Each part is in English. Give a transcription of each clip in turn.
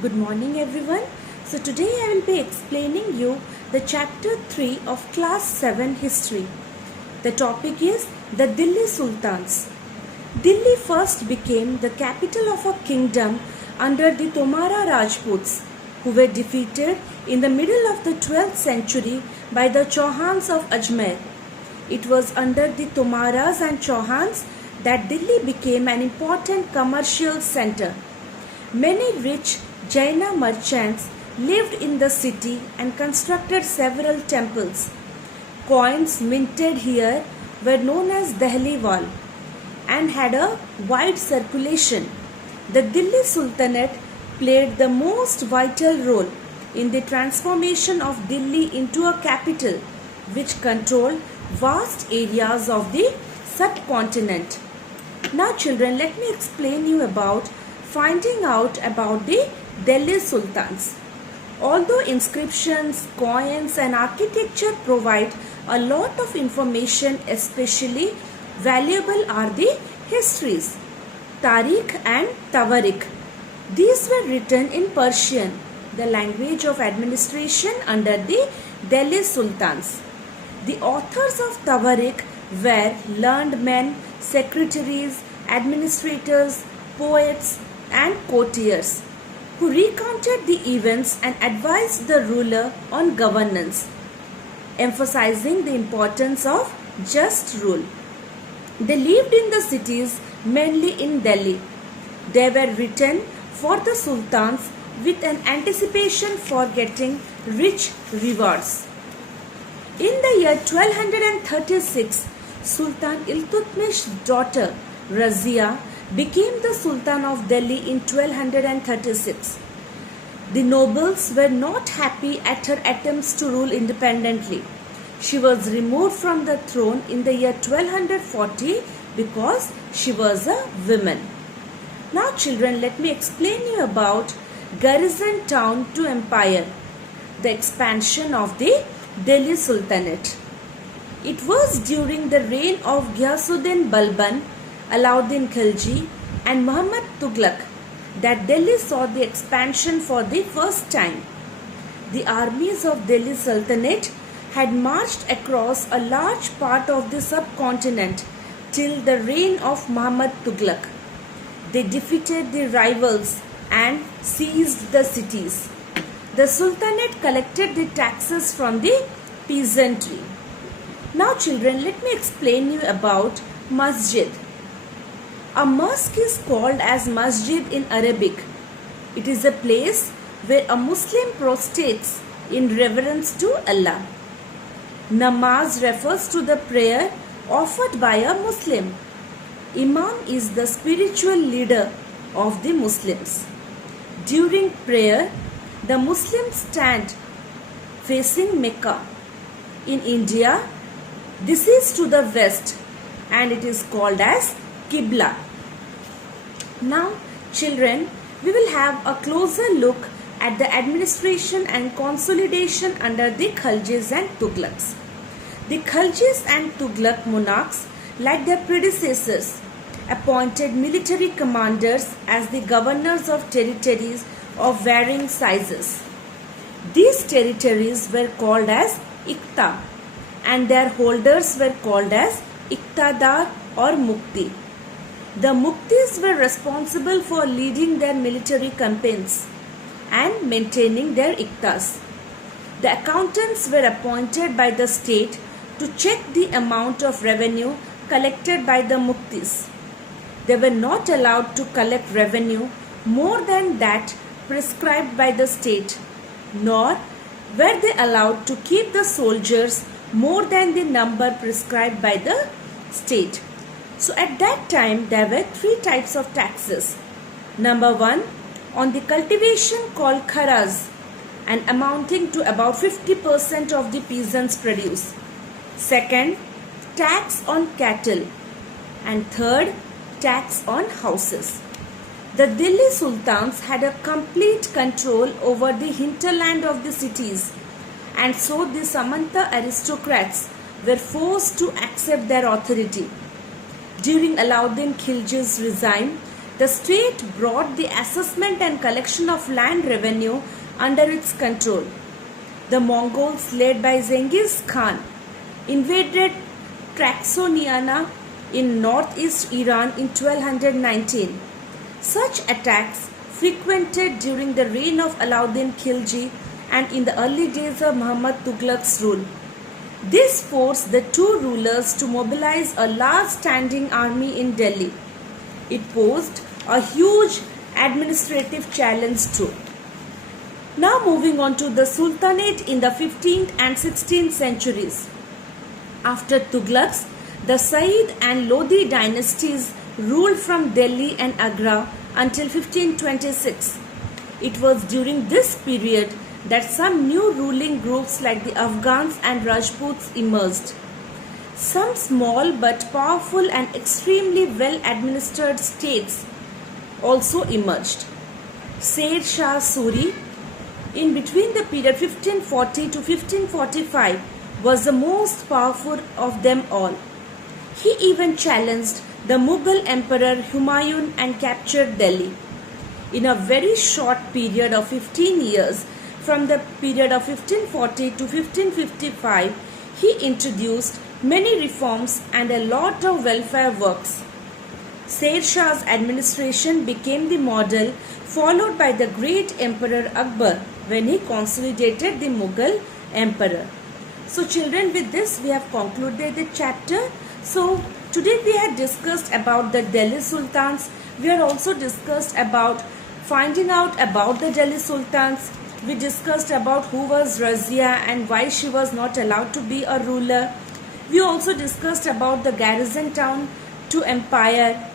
Good morning everyone. So today I will be explaining you the chapter 3 of class 7 history. The topic is the Delhi Sultans. Delhi first became the capital of a kingdom under the Tomara Rajputs, who were defeated in the middle of the 12th century by the Chauhans of Ajmer. It was under the Tomaras and Chauhans that Delhi became an important commercial center. Many rich Jaina merchants lived in the city and constructed several temples. Coins minted here were known as Dehliwal and had a wide circulation. The Delhi Sultanate played the most vital role in the transformation of Delhi into a capital which controlled vast areas of the subcontinent. Now children, let me explain you about finding out about the Delhi Sultans. Although inscriptions, coins and architecture provide a lot of information, especially valuable are the histories, Tariq and Tawarik. These were written in Persian, the language of administration under the Delhi Sultans. The authors of Tawarik were learned men, secretaries, administrators, poets and courtiers who recounted the events and advised the ruler on governance, emphasizing the importance of just rule. They lived in the cities, mainly in Delhi. They were written for the sultans with an anticipation for getting rich rewards. In the year 1236, Sultan Iltutmish's daughter Razia became the Sultan of Delhi in 1236. The nobles were not happy at her attempts to rule independently. She was removed from the throne in the year 1240 because she was a woman. Now children, let me explain you about garrison town to empire, the expansion of the Delhi Sultanate. It was during the reign of Ghiyasuddin Balban, Alauddin Khilji and Muhammad Tughlaq that Delhi saw the expansion for the first time. The armies of Delhi Sultanate had marched across a large part of the subcontinent till the reign of Muhammad Tughlaq. They defeated the rivals and seized the cities. The Sultanate collected the taxes from the peasantry. Now children, let me explain you about masjid. A mosque is called as masjid in Arabic. It is a place where a Muslim prostrates in reverence to Allah. Namaz refers to the prayer offered by a Muslim. Imam is the spiritual leader of the Muslims. During prayer, the Muslims stand facing Mecca. In India, this is to the west and it is called as Qibla. Now children, we will have a closer look at the administration and consolidation under the Khaljis and Tughlaqs. The Khaljis and Tughlaq monarchs, like their predecessors, appointed military commanders as the governors of territories of varying sizes. These territories were called as Iqta and their holders were called as Iqtadar or Mukti. The Muktis were responsible for leading their military campaigns and maintaining their Iqtas. The accountants were appointed by the state to check the amount of revenue collected by the Muktis. They were not allowed to collect revenue more than that prescribed by the state, nor were they allowed to keep the soldiers more than the number prescribed by the state. So at that time there were three types of taxes. Number one, on the cultivation called kharaz and amounting to about 50% of the peasants' produce. Second, tax on cattle. And third, tax on houses. The Delhi Sultans had a complete control over the hinterland of the cities, and so the Samanta aristocrats were forced to accept their authority. During Alauddin Khilji's reign, The state brought the assessment and collection of land revenue under its control. The Mongols, led by Genghis Khan, invaded Traxoniana in northeast Iran in 1219. Such attacks frequented during the reign of Alauddin Khilji and in the early days of Muhammad Tughlaq's rule. This forced the two rulers to mobilize a large standing army in Delhi. It posed a huge administrative challenge too. Now moving on to the Sultanate in the 15th and 16th centuries. After Tughlaqs, the Sayyid and Lodi dynasties ruled from Delhi and Agra until 1526. It was during this period that some new ruling groups like the Afghans and Rajputs emerged. Some small but powerful and extremely well administered states also emerged. Sher Shah Suri, in between the period 1540 to 1545, was the most powerful of them all. He even challenged the Mughal Emperor Humayun and captured Delhi. In a very short period of 15 years, from the period of 1540 to 1555, he introduced many reforms and a lot of welfare works. Sher Shah's administration became the model followed by the great Emperor Akbar when he consolidated the Mughal Emperor. So children, with this we have concluded the chapter. So today we had discussed about the Delhi Sultans. We had also discussed about finding out about the Delhi Sultans. We discussed about who was Razia and why she was not allowed to be a ruler. We also discussed about the garrison town to empire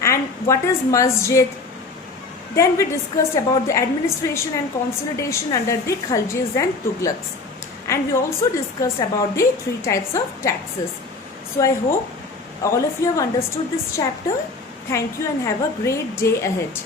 and what is masjid. Then we discussed about the administration and consolidation under the Khaljis and Tughlaqs. And we also discussed about the 3 types of taxes. So I hope all of you have understood this chapter. Thank you and have a great day ahead.